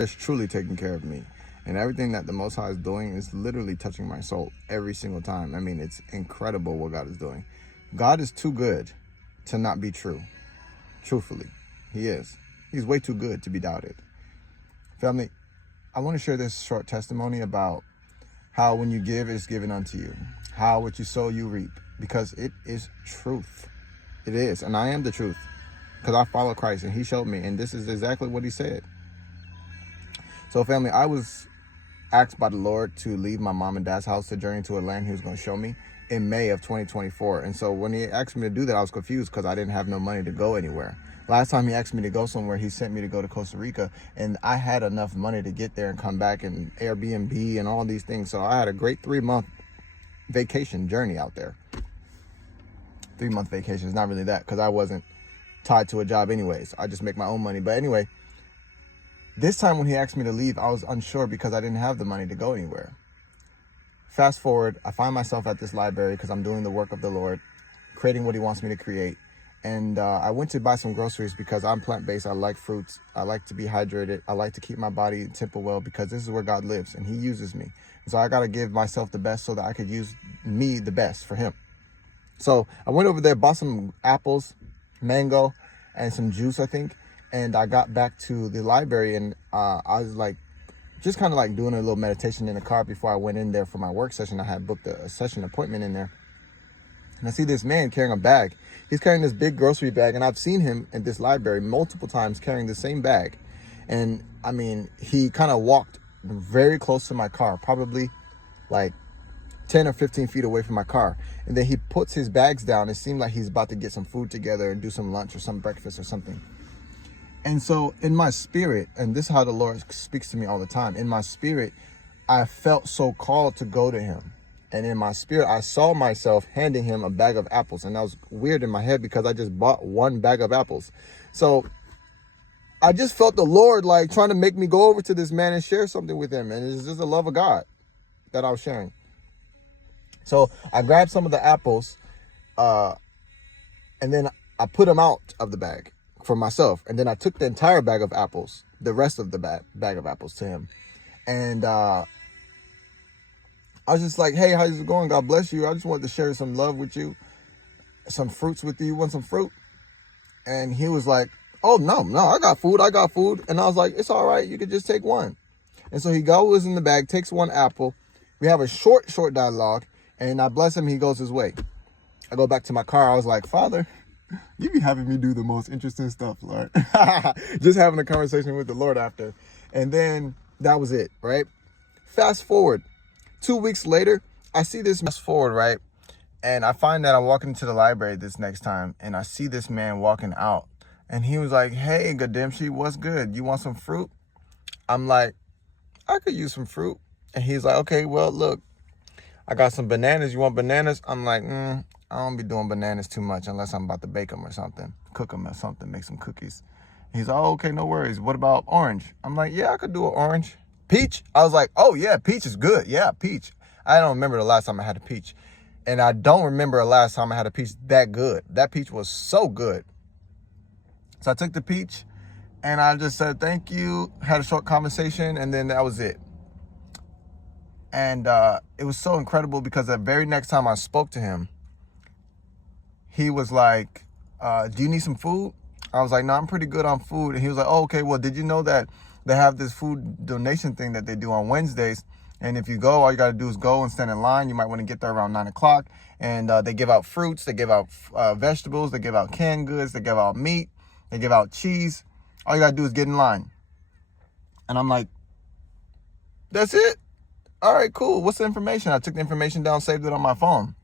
is truly taking care of me. And everything that the Most High is doing is literally touching my soul every single time. I mean, it's incredible what God is doing. God is too good to not be true. Truthfully, he is. He's way too good to be doubted. Family, I want to share this short testimony about how when you give, it's given unto you. How what you sow, you reap. Because it is truth. It is. And I am the truth. Because I follow Christ and he showed me. And this is exactly what he said. So family, I was asked by the Lord to leave my mom and dad's house to journey to a land he was going to show me in May of 2024. And so when he asked me to do that, I was confused because I didn't have no money to go anywhere. Last time he asked me to go somewhere, he sent me to go to Costa Rica, and I had enough money to get there and come back and Airbnb and all these things. So I had a great 3-month vacation journey out there. 3-month vacation is not really that because I wasn't tied to a job anyways. I just make my own money. But anyway, this time when he asked me to leave, I was unsure because I didn't have the money to go anywhere. Fast forward, I find myself at this library because I'm doing the work of the Lord, creating what he wants me to create. And I went to buy some groceries because I'm plant-based. I like fruits. I like to be hydrated. I like to keep my body and temple well because this is where God lives and he uses me. And so I got to give myself the best so that I could use me the best for him. So I went over there, bought some apples, mango, and some juice, I think. And I got back to the library and I was like, just kind of like doing a little meditation in the car before I went in there for my work session. I had booked a session appointment in there. And I see this man carrying a bag. He's carrying this big grocery bag. And I've seen him in this library multiple times carrying the same bag. And I mean, he kind of walked very close to my car, probably like 10 or 15 feet away from my car. And then he puts his bags down. It seemed like he's about to get some food together and do some lunch or some breakfast or something. And so in my spirit, and this is how the Lord speaks to me all the time, in my spirit, I felt so called to go to him. And in my spirit, I saw myself handing him a bag of apples. And that was weird in my head because I just bought one bag of apples. So I just felt the Lord like trying to make me go over to this man and share something with him. And it's just the love of God that I was sharing. So I grabbed some of the apples and then I put them out of the bag for myself. And then I took the entire bag of apples, the rest of the bag of apples to him. And I was just like, hey, how's it going? God bless you. I just wanted to share some love with you, some fruits with you. You want some fruit? And he was like, oh, no, I got food. And I was like, it's all right. You could just take one. And so he goes in the bag, takes one apple. We have a short dialogue. And I bless him. He goes his way. I go back to my car. I was like, Father, you be having me do the most interesting stuff, Lord. Just having a conversation with the Lord after. And then that was it, right? Fast forward. 2 weeks later, I see this. Fast forward, right? And I find that I'm walking into the library this next time. And I see this man walking out. And he was like, hey, Gadimshi, what's good? You want some fruit? I'm like, I could use some fruit. And he's like, okay, well, look, I got some bananas. You want bananas? I'm like, I don't be doing bananas too much unless I'm about to bake them or something, cook them or something, make some cookies. He's like, oh, okay, no worries. What about orange? I'm like, yeah, I could do an orange. Peach? I was like, oh, yeah, peach is good. Yeah, peach. I don't remember the last time I had a peach. And I don't remember the last time I had a peach that good. That peach was so good. So I took the peach and I just said, thank you, had a short conversation, and then that was it. And it was so incredible because the very next time I spoke to him, he was like, do you need some food? I was like, no, I'm pretty good on food. And he was like, oh, okay, well, did you know that they have this food donation thing that they do on Wednesdays? And if you go, all you got to do is go and stand in line. You might want to get there around 9 o'clock. And they give out fruits. They give out vegetables. They give out canned goods. They give out meat. They give out cheese. All you got to do is get in line. And I'm like, that's it? All right, cool. What's the information? I took the information down, saved it on my phone.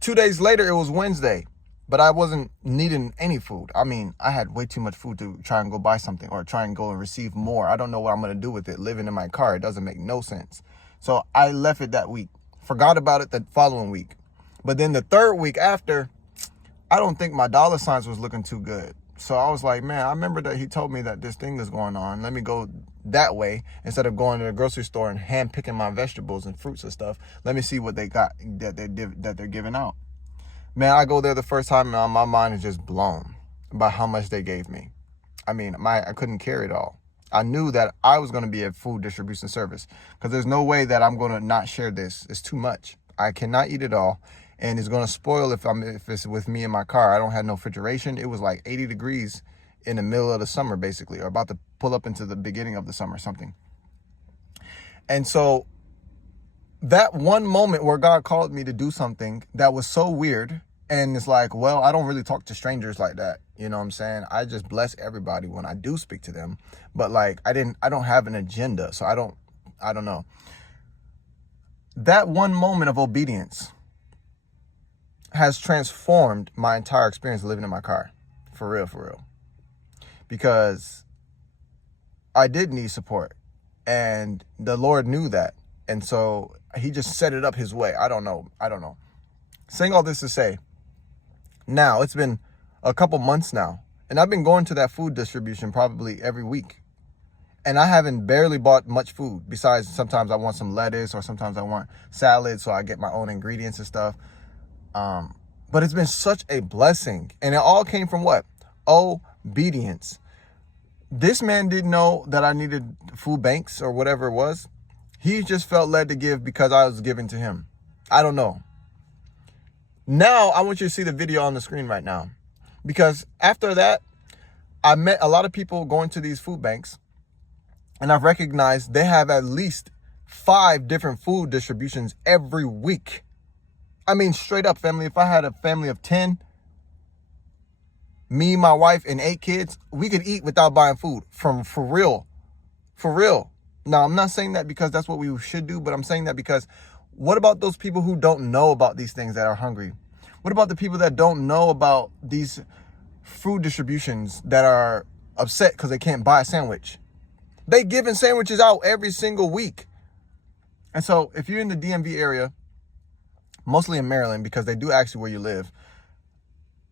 2 days later, it was Wednesday, but I wasn't needing any food. I mean, I had way too much food to try and go buy something or try and go and receive more. I don't know what I'm going to do with it. Living in my car, it doesn't make no sense. So I left it that week. Forgot about it the following week. But then the third week after, I don't think my dollar signs was looking too good. So I was like, man, I remember that he told me that this thing is going on. Let me go that way instead of going to the grocery store and hand picking my vegetables and fruits and stuff. Let me see what they got that they're giving out. Man, I go there the first time and my mind is just blown by how much they gave me. I mean, I couldn't carry it all. I knew that I was going to be a food distribution service because there's no way that I'm going to not share this. It's too much. I cannot eat it all. And it's going to spoil if it's with me in my car. I don't have no refrigeration. It was like 80 degrees in the middle of the summer, basically, or about to pull up into the beginning of the summer, something. And so that one moment where God called me to do something that was so weird, and it's like, well, I don't really talk to strangers like that. You know what I'm saying? I just bless everybody when I do speak to them. But like, I don't have an agenda. So I don't know. That one moment of obedience has transformed my entire experience living in my car. For real. Because I did need support, and the Lord knew that. And so he just set it up his way. I don't know. Saying all this to say, now it's been a couple months now, and I've been going to that food distribution probably every week. And I haven't barely bought much food, besides sometimes I want some lettuce or sometimes I want salad, so I get my own ingredients and stuff. But it's been such a blessing. And it all came from what? Obedience. This man didn't know that I needed food banks or whatever it was. He just felt led to give because I was giving to him. I don't know. Now, I want you to see the video on the screen right now. Because after that, I met a lot of people going to these food banks. And I've recognized they have at least 5 different food distributions every week. I mean, straight up, family. If I had a family of 10, me, my wife, and 8 kids, we could eat without buying food. For real. Now, I'm not saying that because that's what we should do, but I'm saying that because what about those people who don't know about these things that are hungry? What about the people that don't know about these food distributions that are upset because they can't buy a sandwich? They giving sandwiches out every single week. And so if you're in the DMV area, mostly in Maryland, because they do ask you where you live,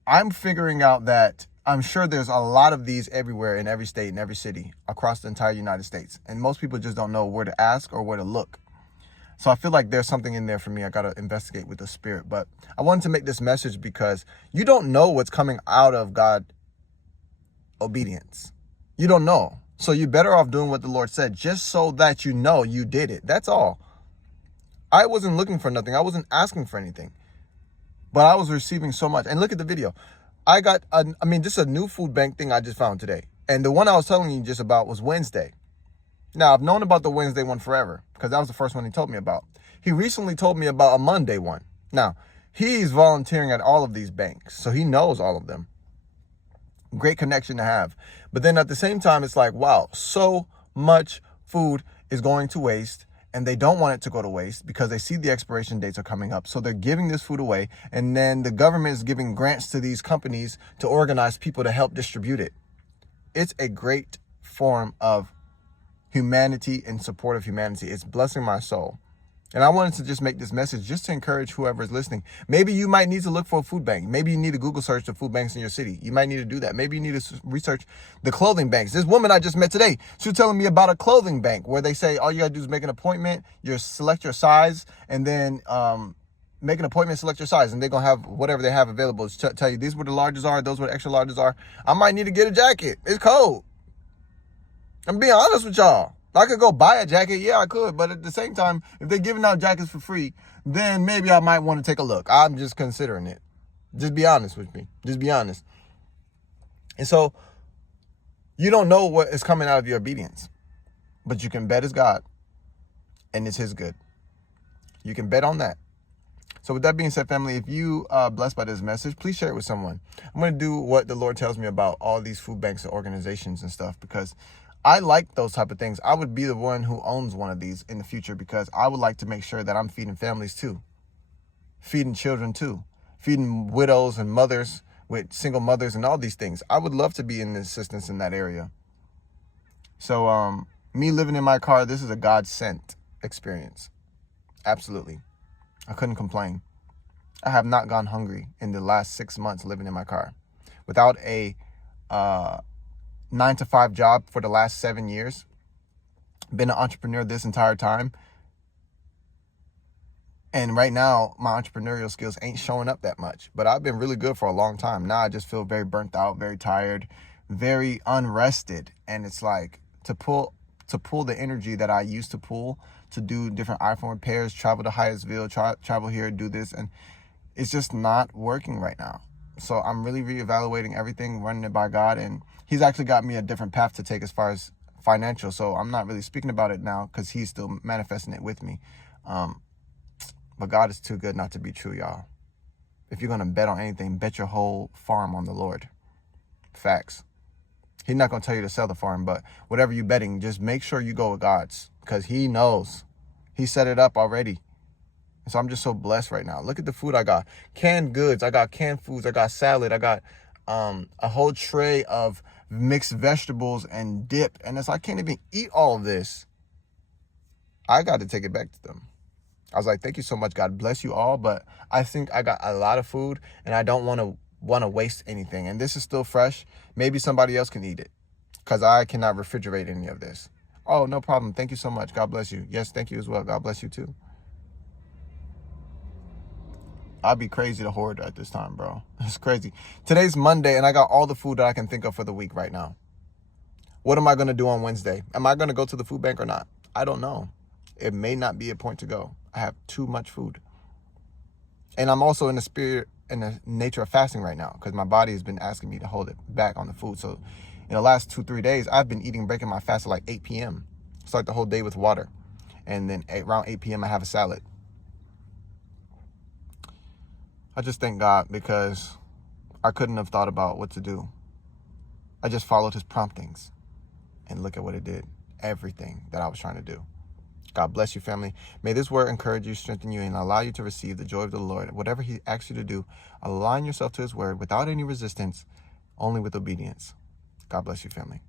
I'm figuring out that I'm sure there's a lot of these everywhere in every state and every city across the entire United States. And most people just don't know where to ask or where to look. So I feel like there's something in there for me. I got to investigate with the Spirit. But I wanted to make this message because you don't know what's coming out of God obedience. You don't know. So you're better off doing what the Lord said, just so that you know you did it. That's all. I wasn't looking for nothing. I wasn't asking for anything. But I was receiving so much. And look at the video. I got, this is a new food bank thing I just found today. And the one I was telling you just about was Wednesday. Now, I've known about the Wednesday one forever because that was the first one he told me about. He recently told me about a Monday one. Now, he's volunteering at all of these banks, so he knows all of them. Great connection to have. But then at the same time, it's like, wow, so much food is going to waste. And they don't want it to go to waste because they see the expiration dates are coming up. So they're giving this food away. And then the government is giving grants to these companies to organize people to help distribute it. It's a great form of humanity and support of humanity. It's blessing my soul. And I wanted to just make this message just to encourage whoever is listening. Maybe you might need to look for a food bank. Maybe you need to Google search the food banks in your city. You might need to do that. Maybe you need to research the clothing banks. This woman I just met today, she was telling me about a clothing bank where they say all you got to do is make an appointment, you select your size, and then make an appointment, select your size, and they're going to have whatever they have available to tell you these where the larges are, those where the extra larges are. I might need to get a jacket. It's cold. I'm being honest with y'all. I could go buy a jacket. Yeah, I could. But at the same time, if they're giving out jackets for free, then maybe I might want to take a look. I'm just considering it. Just be honest with me. Just be honest. And so you don't know what is coming out of your obedience, but you can bet it's God and it's his good. You can bet on that. So with that being said, family, if you are blessed by this message, please share it with someone. I'm going to do what the Lord tells me about all these food banks and organizations and stuff because I like those type of things. I would be the one who owns one of these in the future because I would like to make sure that I'm feeding families too, feeding children too, feeding widows and mothers with single mothers and all these things. I would love to be in assistance in that area. So me living in my car, this is a God-sent experience. Absolutely. I couldn't complain. I have not gone hungry in the last 6 months living in my car. Without a 9-to-5 job for the last 7 years. Been an entrepreneur this entire time. And right now, my entrepreneurial skills ain't showing up that much. But I've been really good for a long time. Now I just feel very burnt out, very tired, very unrested. And it's like, to pull the energy that I used to pull to do different iPhone repairs, travel to Hyattsville, travel here, do this, and it's just not working right now. So I'm really reevaluating everything, running it by God, and he's actually got me a different path to take as far as financial. So I'm not really speaking about it now because he's still manifesting it with me. But God is too good not to be true, y'all. If you're going to bet on anything, bet your whole farm on the Lord. Facts. He's not going to tell you to sell the farm, but whatever you're betting, just make sure you go with God's, because he knows. He set it up already. And so I'm just so blessed right now. Look at the food I got. Canned goods. I got canned foods. I got salad. I got a whole tray of mixed vegetables and dip. And it's like, I can't even eat all of this. I got to take it back to them. I was like, thank you so much. God bless you all. But I think I got a lot of food and I don't want to waste anything. And this is still fresh. Maybe somebody else can eat it because I cannot refrigerate any of this. Oh, no problem. Thank you so much. God bless you. Yes, thank you as well. God bless you too. I'd be crazy to hoard at this time, bro. It's crazy. Today's Monday and I got all the food that I can think of for the week right now. What am I going to do on Wednesday? Am I going to go to the food bank or not? I don't know. It may not be a point to go. I have too much food. And I'm also in the nature of fasting right now because my body has been asking me to hold it back on the food. So in the last 2-3 days, I've been breaking my fast at like 8 p.m. Start the whole day with water. And then around 8 p.m., I have a salad. I just thank God because I couldn't have thought about what to do. I just followed his promptings and look at what it did. Everything that I was trying to do. God bless you, family. May this word encourage you, strengthen you, and allow you to receive the joy of the Lord. Whatever he asks you to do, align yourself to his word without any resistance, only with obedience. God bless you, family.